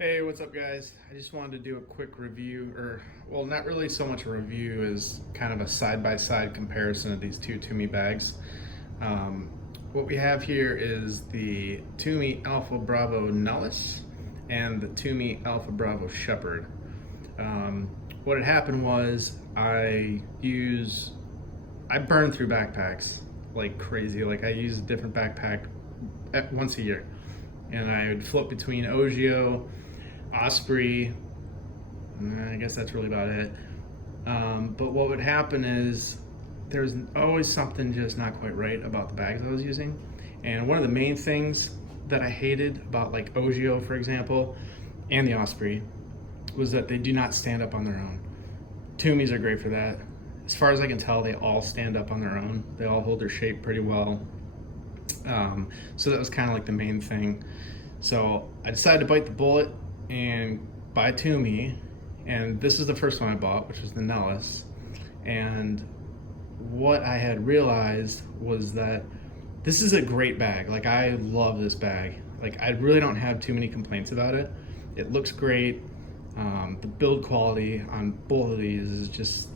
Hey, what's up guys? I just wanted to do a quick review, or well, not really so much a review as kind of a side-by-side comparison of these two Tumi bags. What we have here is the Tumi Alpha Bravo Nellis and the Tumi Alpha Bravo Shepard. What had happened was I burn through backpacks like crazy. Like I use a different backpack once a year, and I would flip between Ogio, Osprey. I guess that's really about it. But what would happen is there's always something just not quite right about the bags I was using. And one of the main things that I hated about like Ogio, for example, and the Osprey was that they do not stand up on their own. Tumis are great for that. As far as I can tell, they all stand up on their own. They all hold their shape pretty well. So that was kind of like the main thing. So I decided to bite the bullet and buy Tumi, and this is the first one I bought, which was the Nellis. And what I had realized was that this is a great bag. Like, I love this bag. Like, I really don't have too many complaints about it. It looks great. The build quality on both of these is just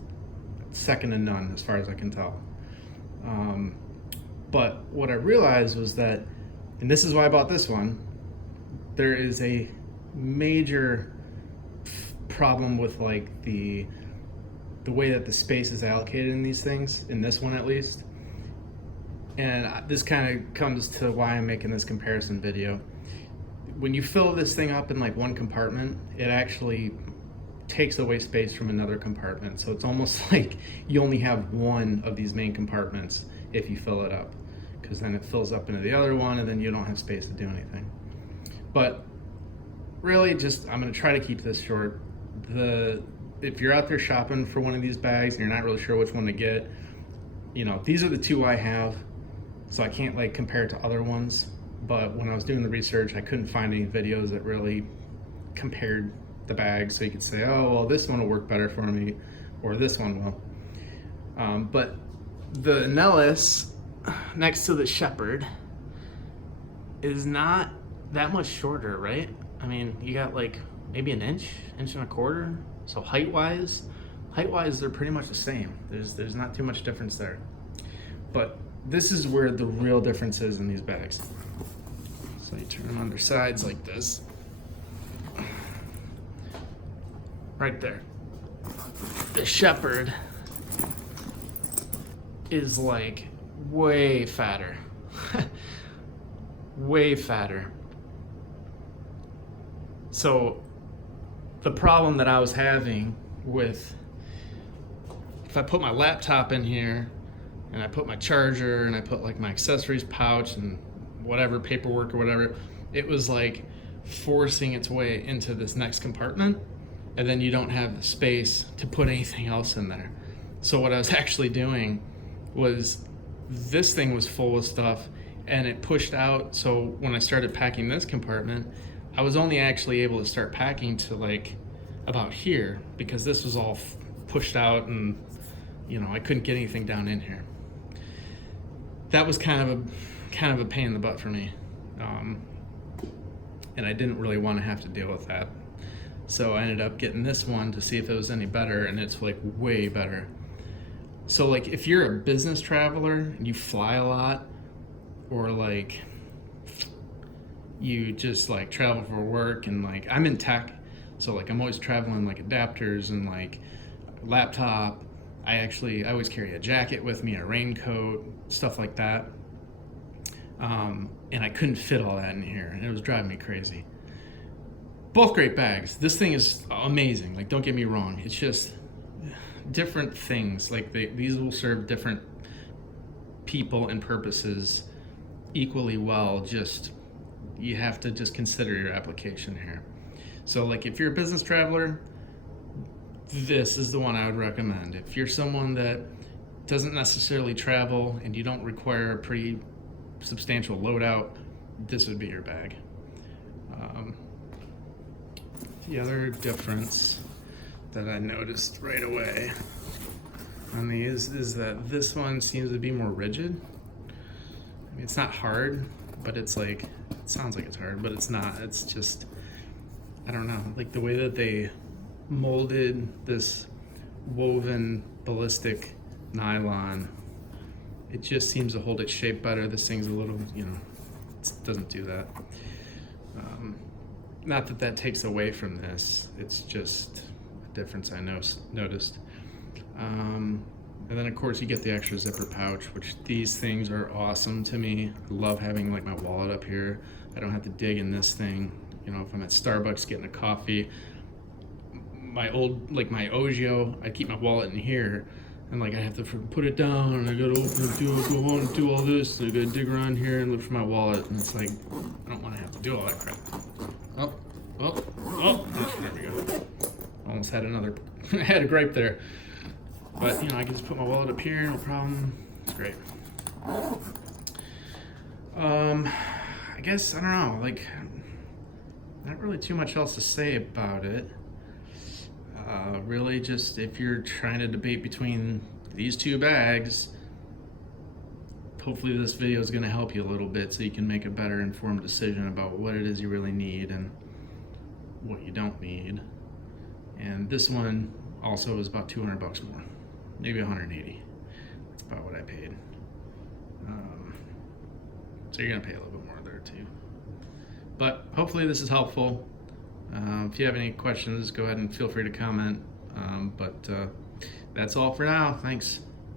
second to none as far as I can tell. But what I realized was that, and this is why I bought this one, there is a major problem with like the way that the space is allocated in these things, in this one at least. And this kind of comes to why I'm making this comparison video. When you fill this thing up in like one compartment, it actually takes away space from another compartment. So it's almost like you only have one of these main compartments if you fill it up, because then it fills up into the other one and then you don't have space to do anything. But really, just I'm gonna try to keep this short. If you're out there shopping for one of these bags and you're not really sure which one to get, you know, these are the two I have, so I can't like compare it to other ones. But when I was doing the research, I couldn't find any videos that really compared the bags, so you could say, oh well, this one will work better for me, or this one will. But the Nellis next to the Sheppard is not that much shorter, right? I mean, you got like maybe an inch and a quarter. So height-wise, they're pretty much the same. There's not too much difference there. But this is where the real difference is in these bags. So you turn them on their sides like this. Right there. The Shepard is like way fatter. Way fatter. So the problem that I was having with, if I put my laptop in here and I put my charger and I put like my accessories pouch and whatever, paperwork or whatever, it was like forcing its way into this next compartment, and then you don't have the space to put anything else in there. So what I was actually doing was, this thing was full of stuff and it pushed out. So when I started packing this compartment, I was only actually able to start packing to like about here, because this was all pushed out and, you know, I couldn't get anything down in here. That was kind of a pain in the butt for me. And I didn't really want to have to deal with that. So I ended up getting this one to see if it was any better, and it's like way better. So like if you're a business traveler and you fly a lot, or like you just like travel for work, and like I'm in tech, so like I'm always traveling like adapters and like laptop. I always carry a jacket with me, a raincoat, stuff like that. And I couldn't fit all that in here, and it was driving me crazy. Both great bags. This thing is amazing. Like, don't get me wrong. It's just different things. Like these will serve different people and purposes equally well. Just, you have to just consider your application here. So like if you're a business traveler, this is the one I would recommend. If you're someone that doesn't necessarily travel and you don't require a pretty substantial loadout, this would be your bag. The other difference that I noticed right away on these is that this one seems to be more rigid. I mean, it's not hard, but it's like, it sounds like it's hard, but it's not. It's just, I don't know, like the way that they molded this woven ballistic nylon, it just seems to hold its shape better. This thing's a little, you know, it doesn't do that. Not that that takes away from this, it's just a difference I noticed. And then of course you get the extra zipper pouch, which these things are awesome to me. I love having like my wallet up here. I don't have to dig in this thing. You know, if I'm at Starbucks getting a coffee, my old, like my Ogio, I keep my wallet in here, and like I have to put it down, and I gotta go on and do all this, and I gotta dig around here and look for my wallet, and it's like, I don't wanna have to do all that crap. Oh, there we go. Almost had another, I had a gripe there. But, you know, I can just put my wallet up here, no problem. It's great. I guess, I don't know, like, not really too much else to say about it. Really just, if you're trying to debate between these two bags, hopefully this video is going to help you a little bit so you can make a better informed decision about what it is you really need and what you don't need. And this one also is about 200 bucks more, maybe 180. That's about what I paid. So you're gonna pay a little bit more there too. But hopefully this is helpful. If you have any questions, go ahead and feel free to comment. But that's all for now. Thanks.